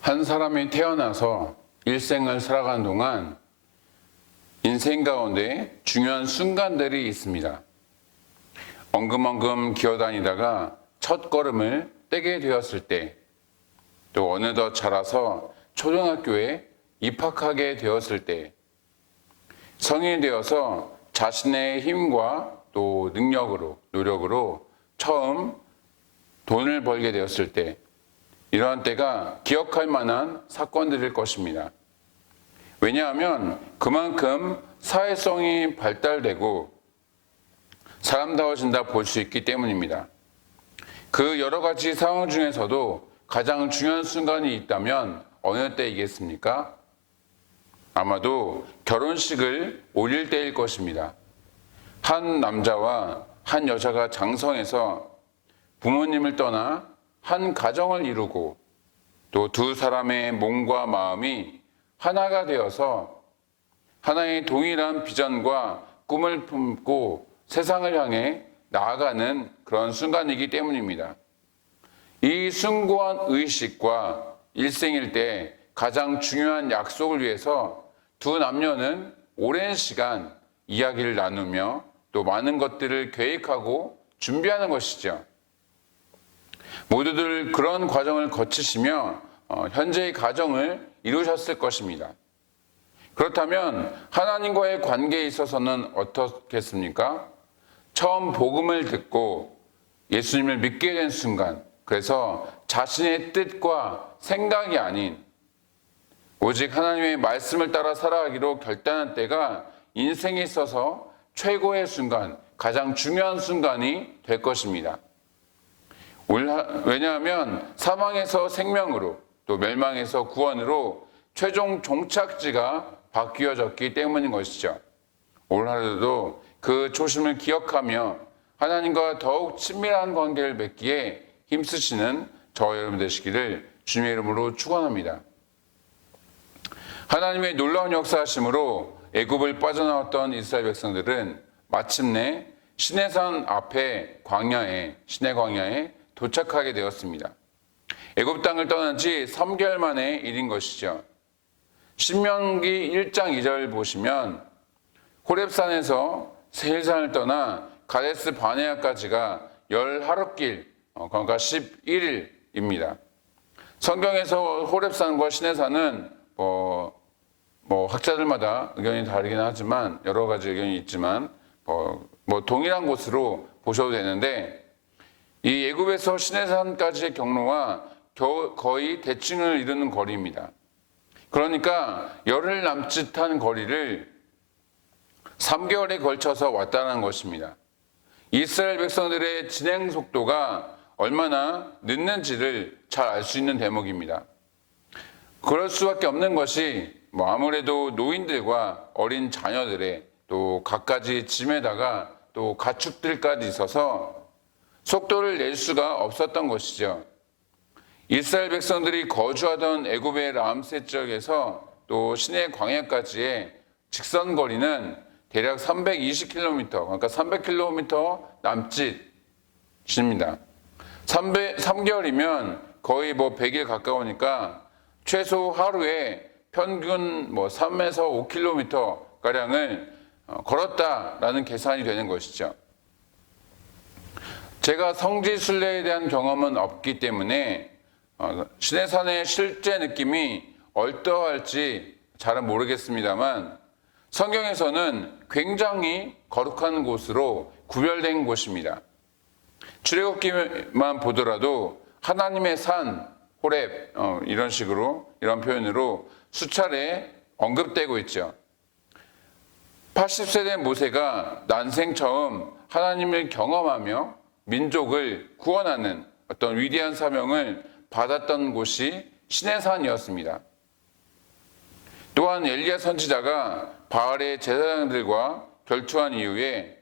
한 사람이 태어나서 일생을 살아가는 동안 인생 가운데 중요한 순간들이 있습니다. 엉금엉금 기어다니다가 첫 걸음을 떼게 되었을 때, 또 어느덧 자라서 초등학교에 입학하게 되었을 때, 성인이 되어서 자신의 힘과 또 능력으로, 노력으로 처음 돈을 벌게 되었을 때, 이러한 때가 기억할 만한 사건들일 것입니다. 왜냐하면 그만큼 사회성이 발달되고 사람다워진다 볼 수 있기 때문입니다. 그 여러 가지 상황 중에서도 가장 중요한 순간이 있다면 어느 때이겠습니까? 아마도 결혼식을 올릴 때일 것입니다. 한 남자와 한 여자가 장성해서 부모님을 떠나 한 가정을 이루고 또 두 사람의 몸과 마음이 하나가 되어서 하나의 동일한 비전과 꿈을 품고 세상을 향해 나아가는 그런 순간이기 때문입니다. 이 숭고한 의식과 일생일 때 가장 중요한 약속을 위해서 두 남녀는 오랜 시간 이야기를 나누며 또 많은 것들을 계획하고 준비하는 것이죠. 모두들 그런 과정을 거치시며 어, 현재의 가정을 이루셨을 것입니다. 그렇다면 하나님과의 관계에 있어서는 어떻겠습니까? 처음 복음을 듣고 예수님을 믿게 된 순간, 그래서 자신의 뜻과 생각이 아닌 오직 하나님의 말씀을 따라 살아가기로 결단한 때가 인생에 있어서 최고의 순간, 가장 중요한 순간이 될 것입니다. 왜냐하면 사망에서 생명으로 또 멸망에서 구원으로 최종 종착지가 바뀌어졌기 때문인 것이죠. 올 하루도 그 초심을 기억하며 하나님과 더욱 친밀한 관계를 맺기에 힘쓰시는 저와 여러분 되시기를 주님의 이름으로 축원합니다. 하나님의 놀라운 역사하심으로 애굽을 빠져나왔던 이스라엘 백성들은 마침내 시내산 앞에 광야에 시내 광야에 도착하게 되었습니다. 애굽 땅을 떠난 지 3개월 만의 일인 것이죠. 신명기 1장 2절 보시면 호렙산에서 세일산을 떠나 가데스 바네아까지가 열 하루길, 어, 그러니까 11일입니다. 성경에서 호렙산과 시내산은 뭐, 뭐 학자들마다 의견이 다르긴 하지만 여러 가지 의견이 있지만 뭐, 뭐 동일한 곳으로 보셔도 되는데 이 예굽에서 시내산까지의 경로와 거의 대칭을 이루는 거리입니다. 그러니까 열흘 남짓한 거리를 3개월에 걸쳐서 왔다는 것입니다. 이스라엘 백성들의 진행 속도가 얼마나 늦는지를 잘 알 수 있는 대목입니다. 그럴 수밖에 없는 것이 뭐 아무래도 노인들과 어린 자녀들의 또 갖가지 짐에다가 또 가축들까지 있어서 속도를 낼 수가 없었던 것이죠. 이스라엘 백성들이 거주하던 애굽의 람세 지역에서 또 시내 광야까지의 직선 거리는 대략 320km, 그러니까 300km 남짓입니다. 300, 3개월이면 거의 뭐 100일 가까우니까 최소 하루에 평균 뭐 3에서 5km 가량을 어, 걸었다라는 계산이 되는 것이죠. 제가 성지 순례에 대한 경험은 없기 때문에 어, 시내산의 실제 느낌이 어떠할지 잘은 모르겠습니다만 성경에서는 굉장히 거룩한 곳으로 구별된 곳입니다. 출애굽기만 보더라도 하나님의 산 호렙 어, 이런 식으로 이런 표현으로 수차례 언급되고 있죠. 80세 된 모세가 난생 처음 하나님을 경험하며 민족을 구원하는 어떤 위대한 사명을 받았던 곳이 시내산이었습니다. 또한 엘리야 선지자가 바알의 제사장들과 결투한 이후에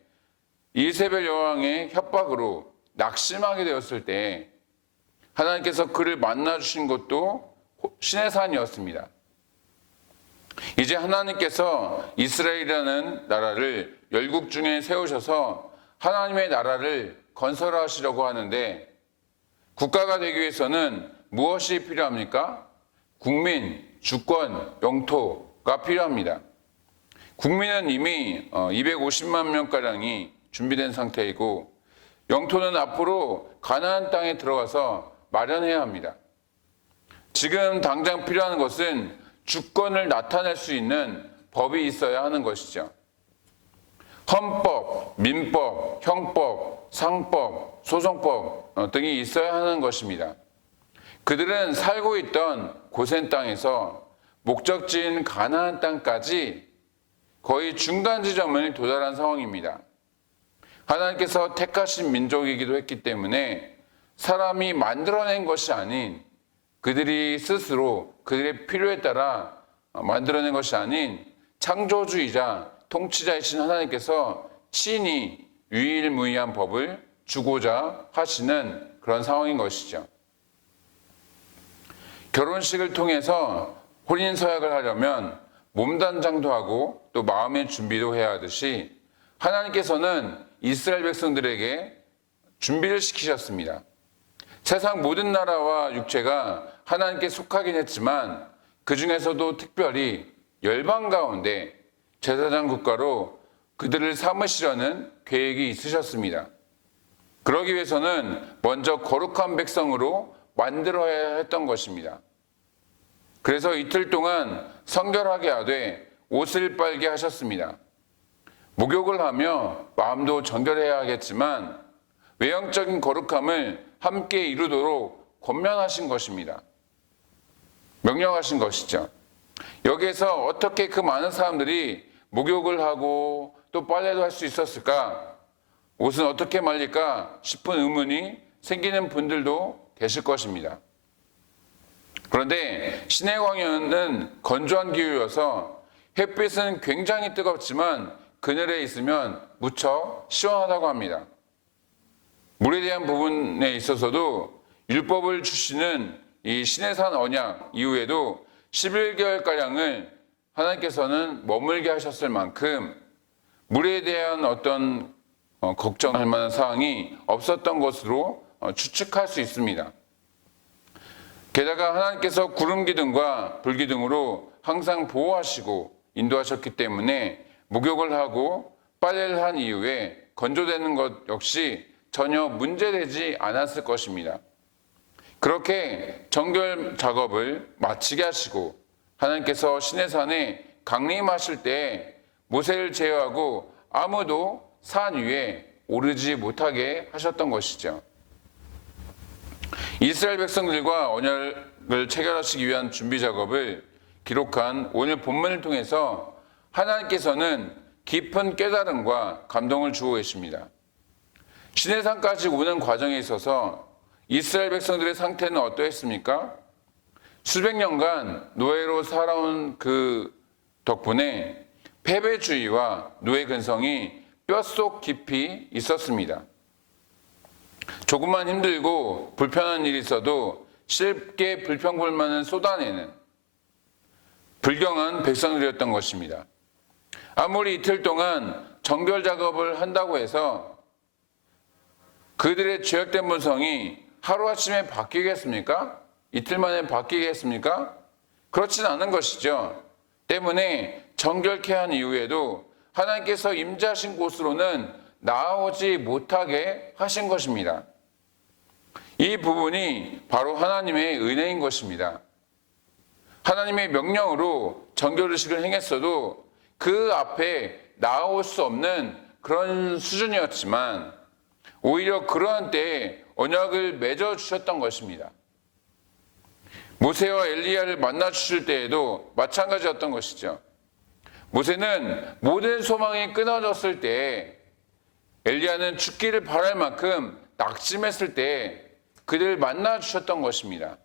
이세벨 여왕의 협박으로 낙심하게 되었을 때 하나님께서 그를 만나 주신 것도 시내산이었습니다. 이제 하나님께서 이스라엘이라는 나라를 열국 중에 세우셔서 하나님의 나라를 건설하시려고 하는데 국가가 되기 위해서는 무엇이 필요합니까? 국민, 주권, 영토가 필요합니다. 국민은 이미 250만 명가량이 준비된 상태이고 영토는 앞으로 가나안 땅에 들어가서 마련해야 합니다. 지금 당장 필요한 것은 주권을 나타낼 수 있는 법이 있어야 하는 것이죠. 헌법, 민법, 형법, 상법, 소송법 어, 등이 있어야 하는 것입니다. 그들은 살고 있던 고센 땅에서 목적지인 가나안 땅까지 거의 중간 지점을 도달한 상황입니다. 하나님께서 택하신 민족이기도 했기 때문에 사람이 만들어낸 것이 아닌 그들이 스스로 그들의 필요에 따라 만들어낸 것이 아닌 창조주의자, 통치자이신 하나님께서 친히 유일무이한 법을 주고자 하시는 그런 상황인 것이죠. 결혼식을 통해서 혼인 서약을 하려면 몸단장도 하고 또 마음의 준비도 해야 하듯이 하나님께서는 이스라엘 백성들에게 준비를 시키셨습니다. 세상 모든 나라와 육체가 하나님께 속하긴 했지만 그 중에서도 특별히 열방 가운데 제사장 국가로 그들을 삼으시려는 계획이 있으셨습니다. 그러기 위해서는 먼저 거룩한 백성으로 만들어야 했던 것입니다. 그래서 이틀 동안 성결하게 하되 옷을 빨게 하셨습니다. 목욕을 하며 마음도 정결해야 하겠지만 외형적인 거룩함을 함께 이루도록 권면하신 것입니다. 명령하신 것이죠. 여기에서 어떻게 그 많은 사람들이 목욕을 하고 또 빨래도 할 수 있었을까? 옷은 어떻게 말릴까 싶은 의문이 생기는 분들도 계실 것입니다. 그런데 시내 광야는 건조한 기후여서 햇빛은 굉장히 뜨겁지만 그늘에 있으면 무척 시원하다고 합니다. 물에 대한 부분에 있어서도 율법을 주시는 이 신해산 언약 이후에도 11개월가량을 하나님께서는 머물게 하셨을 만큼 물에 대한 어떤 어, 걱정할 만한 사항이 없었던 것으로 어, 추측할 수 있습니다. 게다가 하나님께서 구름 기둥과 불 기둥으로 항상 보호하시고 인도하셨기 때문에 목욕을 하고 빨래를 한 이후에 건조되는 것 역시 전혀 문제되지 않았을 것입니다. 그렇게 정결 작업을 마치게 하시고 하나님께서 시내산에 강림하실 때 모세를 제어하고 아무도 산 위에 오르지 못하게 하셨던 것이죠. 이스라엘 백성들과 언약을 체결하시기 위한 준비 작업을 기록한 오늘 본문을 통해서 하나님께서는 깊은 깨달음과 감동을 주고 계십니다. 시내산까지 오는 과정에 있어서 이스라엘 백성들의 상태는 어떠했습니까? 수백 년간 노예로 살아온 그 덕분에 패배주의와 노예 근성이 뼛속 깊이 있었습니다. 조금만 힘들고 불편한 일이 있어도 쉽게 불평불만을 쏟아내는 불경한 백성들이었던 것입니다. 아무리 이틀 동안 정결 작업을 한다고 해서 그들의 죄악된 본성이 하루아침에 바뀌겠습니까? 이틀 만에 바뀌겠습니까? 그렇진 않은 것이죠. 때문에 정결케 한 이후에도 하나님께서 임자하신 곳으로는 나오지 못하게 하신 것입니다. 이 부분이 바로 하나님의 은혜인 것입니다. 하나님의 명령으로 정결의식을 행했어도 그 앞에 나올 수 없는 그런 수준이었지만 오히려 그러한 때에 언약을 맺어 주셨던 것입니다. 모세와 엘리야를 만나 주실 때에도 마찬가지였던 것이죠. 모세는 모든 소망이 끊어졌을 때 엘리야는 죽기를 바랄 만큼 낙심했을 때 그들을 만나 주셨던 것입니다.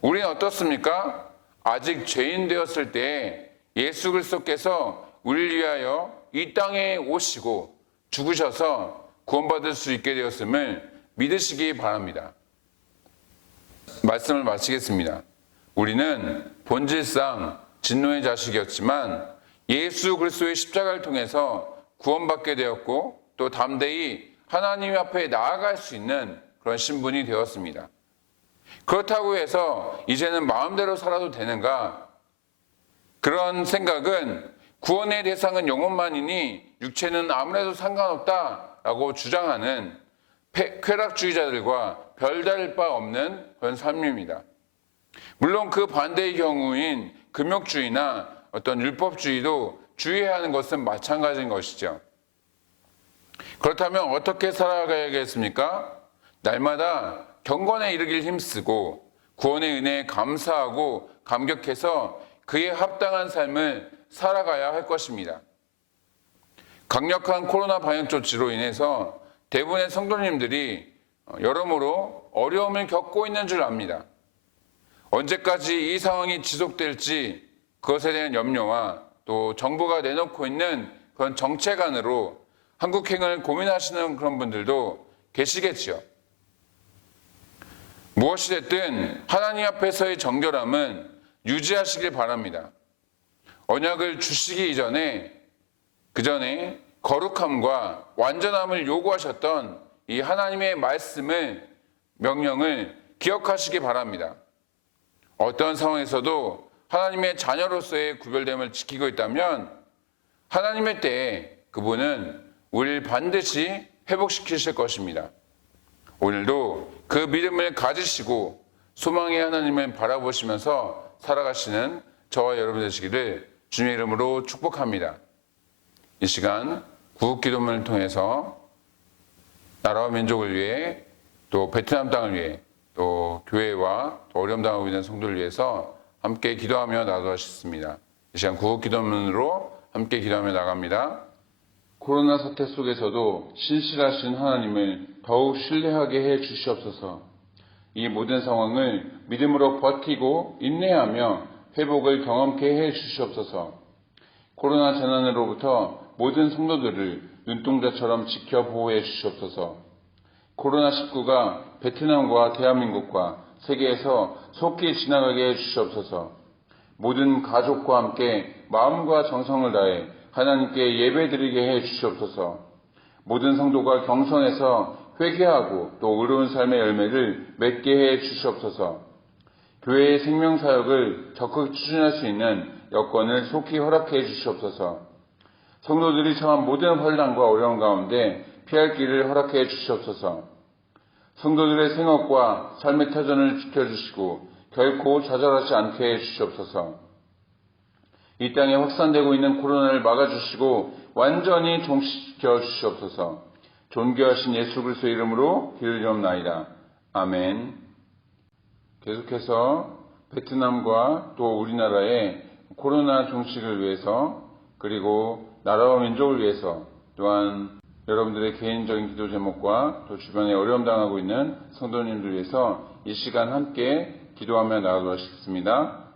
우리는 어떻습니까? 아직 죄인 되었을 때 예수 그리스도께서 우리를 위하여 이 땅에 오시고 죽으셔서 구원받을 수 있게 되었음을 믿으시기 바랍니다. 말씀을 마치겠습니다. 우리는 본질상 진노의 자식이었지만 예수 그리스도의 십자가를 통해서 구원받게 되었고 또 담대히 하나님 앞에 나아갈 수 있는 그런 신분이 되었습니다. 그렇다고 해서 이제는 마음대로 살아도 되는가? 그런 생각은 구원의 대상은 영혼만이니 육체는 아무래도 상관없다라고 주장하는 폐- 쾌락주의자들과 별다를 바 없는 그런 삶입니다. 물론 그 반대의 경우인 금욕주의나 어떤 율법주의도 주의해야 하는 것은 마찬가지인 것이죠. 그렇다면 어떻게 살아가야겠습니까? 날마다 경건에 이르길 힘쓰고 구원의 은혜에 감사하고 감격해서 그에 합당한 삶을 살아가야 할 것입니다. 강력한 코로나 방역 조치로 인해서 대부분의 성도님들이 어, 여러모로 어려움을 겪고 있는 줄 압니다. 언제까지 이 상황이 지속될지 그것에 대한 염려와 또 정부가 내놓고 있는 그런 정책안으로 한국행을 고민하시는 그런 분들도 계시겠죠. 무엇이 됐든 하나님 앞에서의 정결함은 유지하시길 바랍니다. 언약을 주시기 이전에 그 전에 거룩함과 완전함을 요구하셨던 이 하나님의 말씀을 명령을 기억하시기 바랍니다. 어떤 상황에서도 하나님의 자녀로서의 구별됨을 지키고 있다면 하나님의 때에 그분은 우리를 반드시 회복시키실 것입니다. 오늘도 그 믿음을 가지시고 소망의 하나님을 바라보시면서 살아가시는 저와 여러분 되시기를 주님의 이름으로 축복합니다. 이 시간 구국 기도문을 통해서 나라와 민족을 위해 또 베트남 땅을 위해 또 교회와 또 어려움 당하고 있는 성도를 위해서 함께 기도하며 나가셨습니다. 이 시간 구국 기도문으로 함께 기도하며 나갑니다. 코로나 사태 속에서도 신실하신 하나님을 더욱 신뢰하게 해 주시옵소서. 이 모든 상황을 믿음으로 버티고 인내하며 회복을 경험케 해 주시옵소서. 코로나 재난으로부터 모든 성도들을 눈동자처럼 지켜 보호해 주시옵소서. 코로나19가 베트남과 대한민국과 세계에서 속히 지나가게 해 주시옵소서. 모든 가족과 함께 마음과 정성을 다해 하나님께 예배드리게 해 주시옵소서. 모든 성도가 경선에서 회개하고 또 의로운 삶의 열매를 맺게 해 주시옵소서. 교회의 생명 사역을 적극 추진할 수 있는 여건을 속히 허락해 주시옵소서. 성도들이 처한 모든 환란과 어려움 가운데 피할 길을 허락해 주시옵소서. 성도들의 생업과 삶의 터전을 지켜주시고 결코 좌절하지 않게 해 주시옵소서. 이 땅에 확산되고 있는 코로나를 막아주시고 완전히 종식시켜 주시옵소서. 존귀하신 예수 그리스도의 이름으로 기도드리옵나이다. 아멘. 계속해서 베트남과 또 우리나라의 코로나 종식을 위해서 그리고 나라와 민족을 위해서 또한 여러분들의 개인적인 기도 제목과 또 주변에 어려움 당하고 있는 성도님들 위해서 이 시간 함께 기도하며 나가도록 하겠습니다.